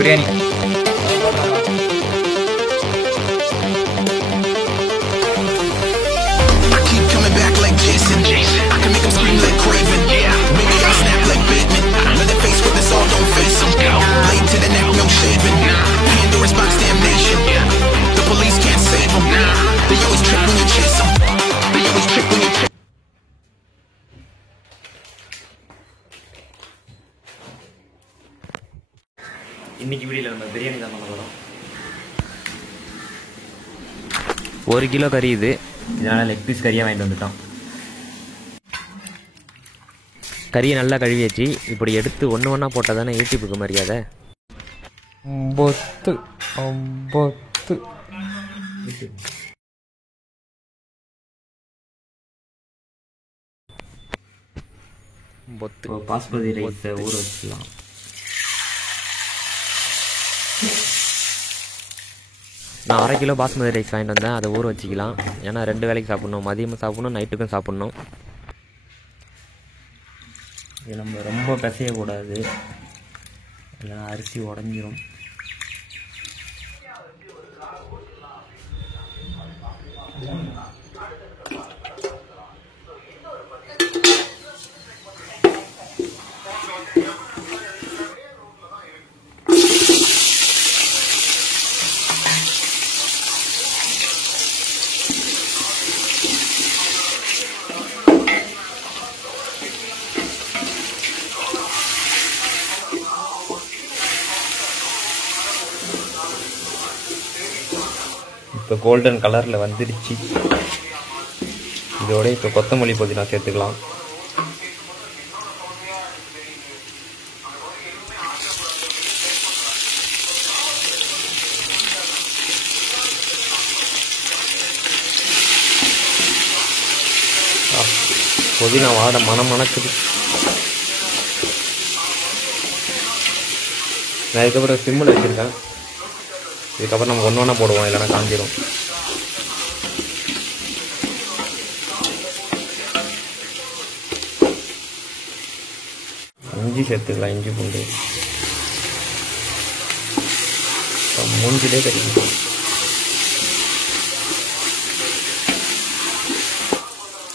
பிரியாணி இன்னைக்கு வீடியோல நம்ம பிரியாணி தான் பண்ண போறோம். 1 கிலோ கறி இது. இதனால லெக் பீஸ் கறியா வாங்கிட்டு வந்துட்டோம். கறியை நல்லா கழுவியாச்சு. இப்படி எடுத்து ஒன்று ஒன்றா போட்டால் தானே யூடியூபுக்கு மரியாதை. பொத்து பொத்து பாஸ்மதி ரைஸை ஊற வச்சுக்கலாம். நான் 1/2 கிலோ பாஸ்மதி ரைஸ் வாங்கிட்டு வந்தேன். அதை ஊற வச்சுக்கலாம். ஏன்னா 2 வேளைக்கு சாப்பிட்ணும். மதியமும் சாப்பிட்ணும், நைட்டுக்கும் சாப்பிட்ணும். இது நம்ம ரொம்ப பிசையக்கூடாது, இல்லைன்னா அரிசி உடஞ்சிரும். இப்போ கோல்டன் கலரில் வந்துடுச்சு. இதோட இப்போ கொத்தமல்லி புதினா சேர்த்துக்கலாம். புதினா வாட மனம் மணக்குது. நான் இதுக்கப்புறம் சிம்மில் வச்சுருக்கேன். இதுக்கப்புறம் நம்ம ஒன்று ஒன்றா போடுவோம், இல்லைன்னா காஞ்சிடும். இஞ்சி சேர்த்துக்கலாம், இஞ்சி பூண்டு. மூஞ்சிலே கிடைக்கும்.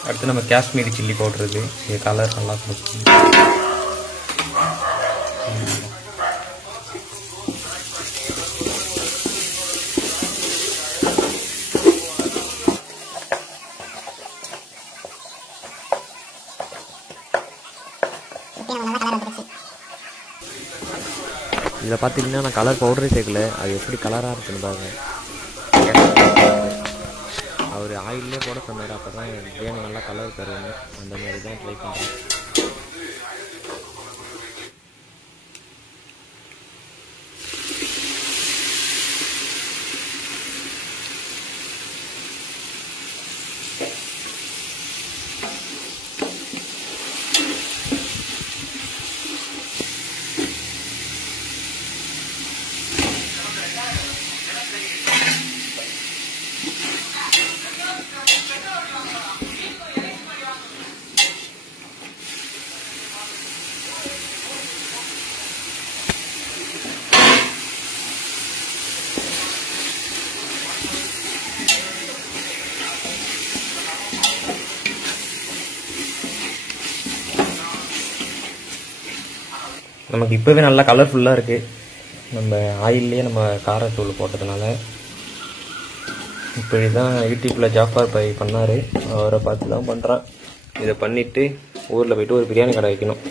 அடுத்து நம்ம காஷ்மீரி சில்லி போடுறது. இது கலர் நல்லா கொடுக்கும். இதில் பார்த்தீங்கன்னா நான் கலர் பவுடரே சேர்க்கல. அது எப்படி கலராக இருக்குன்னு பாருங்க. அவர் ஆயிலே போட சொன்னார். அப்போ தான் பிரியாணி நல்லா கலர் தருவாங்க. அந்த மாதிரி தான் ட்ரை பண்ணுறேன். நமக்கு இப்போவே நல்லா கலர்ஃபுல்லாக இருக்குது. நம்ம ஆயிலே நம்ம காரத்தூள் போட்டதுனால. இப்படி தான் யூடியூப்பில் ஜாஃபர் பை பண்ணார். அவரை பார்த்து தான் பண்ணுறான். இதை பண்ணிவிட்டு ஊரில் போய்ட்டு ஒரு பிரியாணி கடை வைக்கணும்.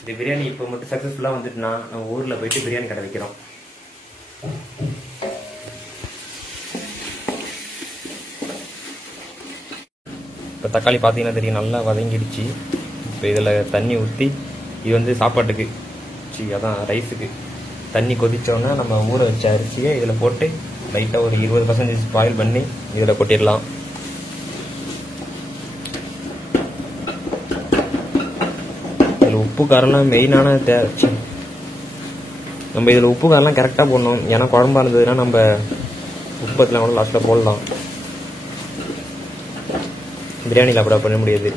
இந்த பிரியாணி இப்போ மட்டும் சக்ஸஸ்ஃபுல்லாக வந்துட்டுனா நம்ம ஊரில் போய்ட்டு பிரியாணி கடை வைக்கிறோம். இப்போ தக்காளி பார்த்தீங்கன்னா தெரியும், நல்லா வதங்கிடுச்சு. இப்போ இதில் தண்ணி ஊற்றி, இது வந்து சாப்பாட்டுக்கு அதான் ரைஸுக்கு தண்ணி கொதிச்சோன்னா நம்ம ஊற வச்ச அரிசியை இதில் போட்டு லைட்டாக ஒரு 20% பாயில் பண்ணி இதில் கொட்டிடலாம். இதில் உப்பு காரெல்லாம் மெயினான நம்ம இதில் உப்பு காரெல்லாம் கரெக்டாக போடணும். ஏன்னா குழம்பா இருந்ததுன்னா நம்ம உப்பு பத்திலாம் கூட லாஸ்ட்டில் போடலாம். பிரியாணியில் அப்படி பண்ண முடியாது.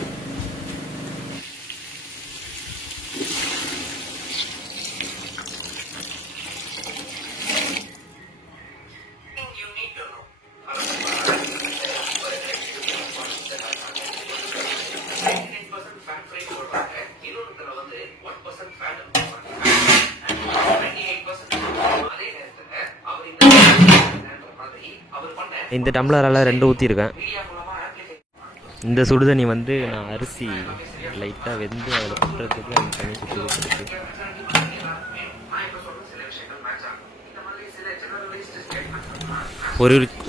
இந்த டம்ளரால் 2 ஊற்றிருக்கேன். இந்த சுடுதண்ணி வந்து நான் அரிசி லைட்டாக வெந்து அதில் கொட்டுறதுக்கு அந்த தண்ணி சுட்டு வச்சுருக்கு.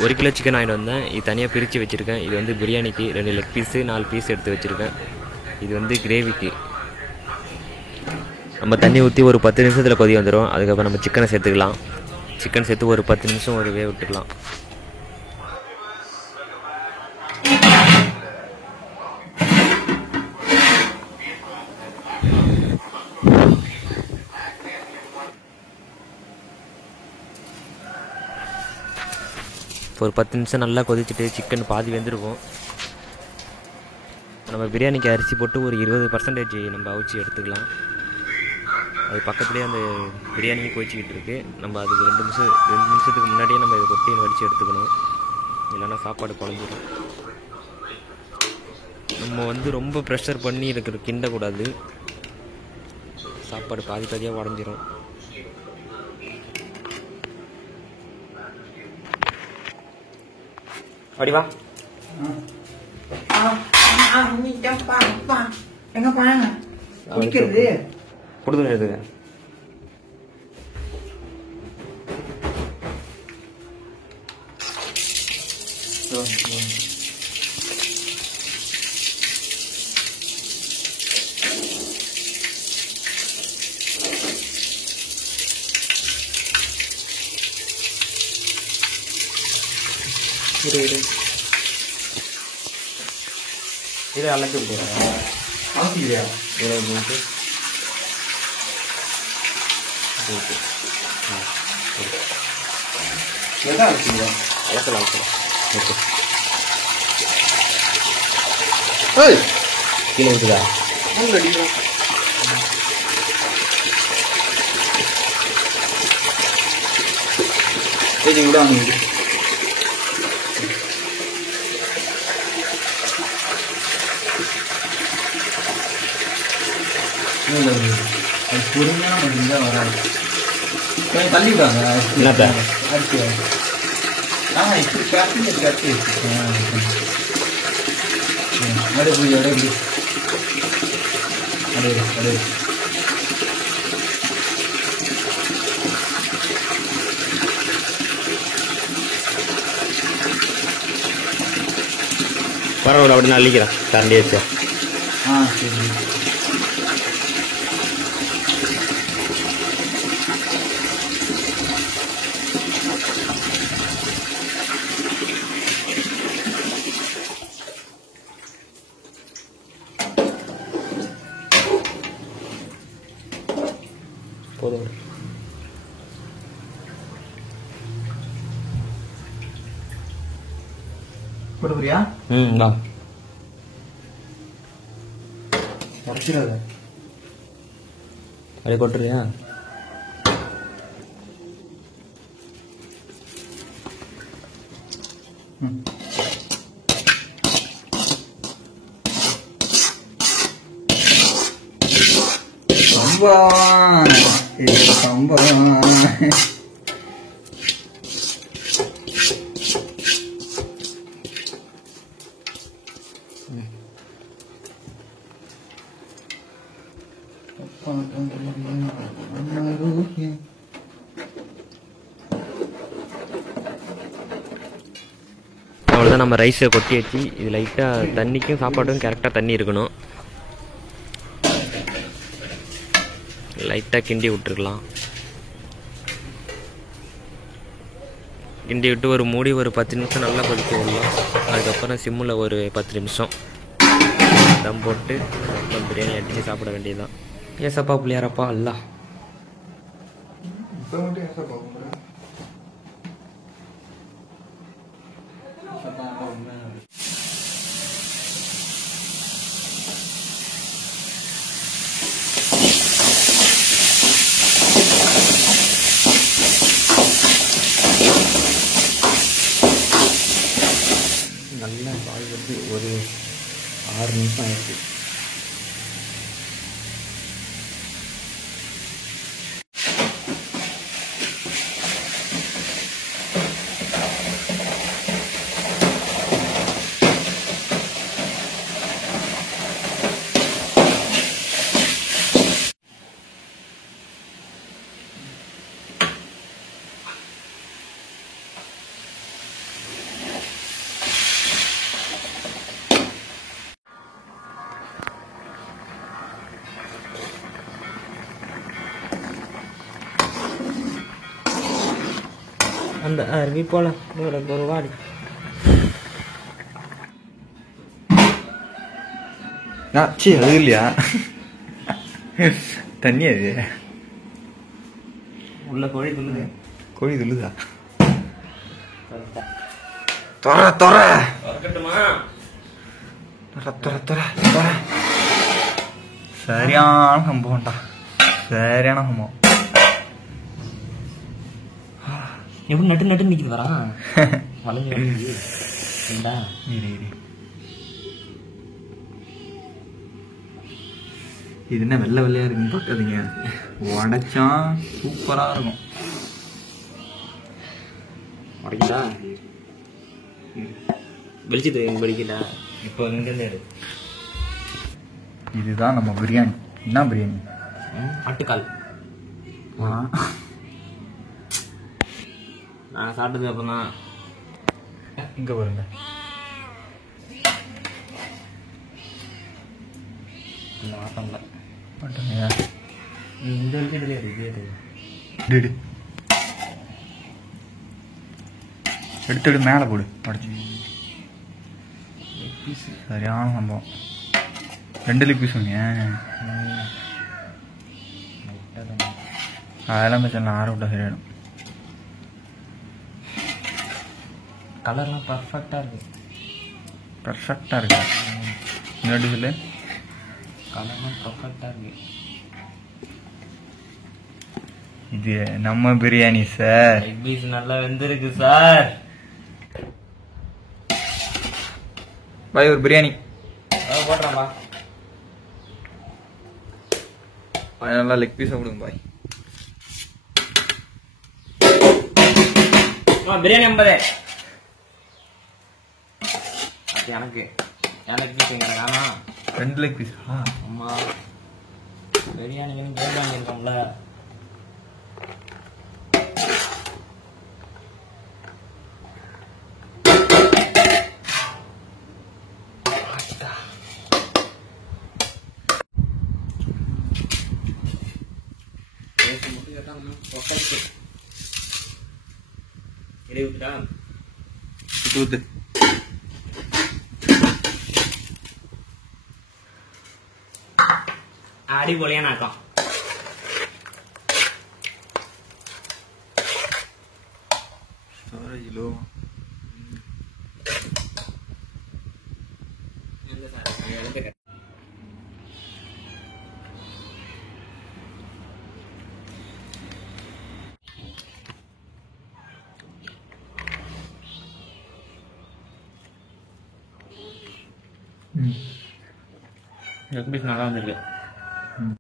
ஒரு கிலோ சிக்கன் வாங்கிட்டு வந்தேன். இது தனியாக பிரித்து வச்சுருக்கேன். இது வந்து பிரியாணிக்கு 2 லெக் பீஸு 4 பீஸ் எடுத்து வச்சுருக்கேன். இது வந்து கிரேவிக்கு. நம்ம தண்ணி ஊற்றி ஒரு 10 நிமிஷத்தில் கொதி வந்துடும். அதுக்கப்புறம் நம்ம சிக்கனை சேர்த்துக்கலாம். சிக்கன் சேர்த்து ஒரு 10 நிமிஷம் ஒரு வேக விட்டுக்கலாம். ஒரு 10 நிமிஷம் நல்லா கொதிச்சுட்டு சிக்கன் பாதி வெந்திருக்கும். நம்ம பிரியாணிக்கு அரிசி போட்டு ஒரு 20% நம்ம அவிச்சு எடுத்துக்கலாம். அது பக்கத்துலேயே அந்த பிரியாணியும் கொதிச்சிக்கிட்டு இருக்குது. நம்ம அதுக்கு 2 நிமிஷத்துக்கு முன்னாடியே நம்ம இதை கொட்டி வடித்து எடுத்துக்கணும். இல்லைன்னா சாப்பாடு குழஞ்சிடும். நம்ம வந்து ரொம்ப ப்ரெஷர் பண்ணி இருக்கிற கிண்டக்கூடாது. சாப்பாடு பாதி பாதியாக உடஞ்சிரும். அப்படி வா. எங்க பாருங்க குடிக்கிறது கொடுத்து எடுத்துக்க. இதை அழைச்சி விட்டுறேன். ஆசிரியா எதா அழைச்சிங்களா? அழைக்கலாம் அழைக்கலாம். ஓகே கீழே இருக்குதா? சரி விட வாங்க. அது பொறுமையாக மட்டும்தான் வராது. கொஞ்சம் தள்ளி விடாங்க. என்னத்த அரிசி இப்படி கட்டி கட்டி அடை போய் அடை அடை அடை பரவாயில்ல. அப்படி நான் அள்ளிக்கிறேன் கரண்டி வச்சா. சரி. போதும். கொடுக்குறியா? வா. உடச்சிடாத. அப்படியே கொட்டுறியா? சம்பவம் அவ்வளோதான். நம்ம ரைஸை கொட்டி வச்சு இது லைட்டாக தண்ணிக்கும் சாப்பாட்டுக்கும் கரெக்டாக தண்ணி இருக்கணும். லைட்டாக கிண்டி விட்டுருக்கலாம். கிண்டி விட்டு ஒரு மூடி ஒரு 10 நிமிஷம் நல்லா கொதிக்க விடலாம். அதுக்கப்புறம் சிம்மில் ஒரு 10 நிமிஷம் தம் போட்டு அப்புறம் பிரியாணி அடித்து சாப்பிட வேண்டியதுதான். ஏசப்பா பிள்ளையாரப்பா அல்லா. இப்போ மட்டும் ஏசப்பா கும்பிட்றேன். நல்லா பால் வந்து ஒரு 6 நிமிஷம் ஆயிடுச்சு. அந்த அருவி போல ஒரு வாடி சி அது இல்லையா தண்ணி அது உள்ள கோழி துள்ளுது. கோழி துள்ளுதா? தொற தொற வரக்கட்டுமா? தொற தொற தொற தொற. சரியான சம்பவம்டா, சரியான சம்பவம். எப்படி நட்டு நட்டு நிக்குது வரான் வளைஞ்சு ஏண்டா இரு இரு. இது என்ன வெள்ளை வெள்ளையா இருக்குன்னு பார்க்காதீங்க, உடைச்சா சூப்பரா இருக்கும். உடைக்குதா? வெளிச்சது படிக்கல. இப்போ இங்கேருந்து எடு. இதுதான் நம்ம பிரியாணி. என்ன பிரியாணி? ஆட்டுக்கால். நான் சாப்பிட்டது அப்புறம் தான் இங்க பாருங்க. இந்த மாசம்ல மாட்டோங்க. இந்த வெளிச்சதுலேயே இருக்கு. எடு எடுத்து மேலே போடு உடச்சி. சரியான சம்பவம். 2 லெக் பீஸ் சொன்னீங்க. அதெல்லாம் பிரச்சனை, ஆற விட்டா சரியாயிடும். கலர்லாம் பர்ஃபெக்டாக இருக்கு. பர்ஃபெக்டாக இருக்கு. முன்னாடி சொல்லு. கலர்லாம் பர்ஃபெக்டாக இருக்கு. இது நம்ம பிரியாணி சார். எக் பீஸ் நல்லா வெந்திருக்கு சார். பாய் ஒரு பிரியாணி போட்டுறான்பா. பாய் நல்லா லெக் பீஸாக கொடுங்க பாய். பிரியாணி 50. எனக்கு எனக்கு பீஸ் ஆனா 2 லெக் பீஸ். அம்மா பிரியாணி கேள்வி வாங்கியிருக்கோம்ல. ஊத்து. அடிபொலியான ஆக்கம். Storage low. எக் பீஸ் நல்லா வந்துருக்கு.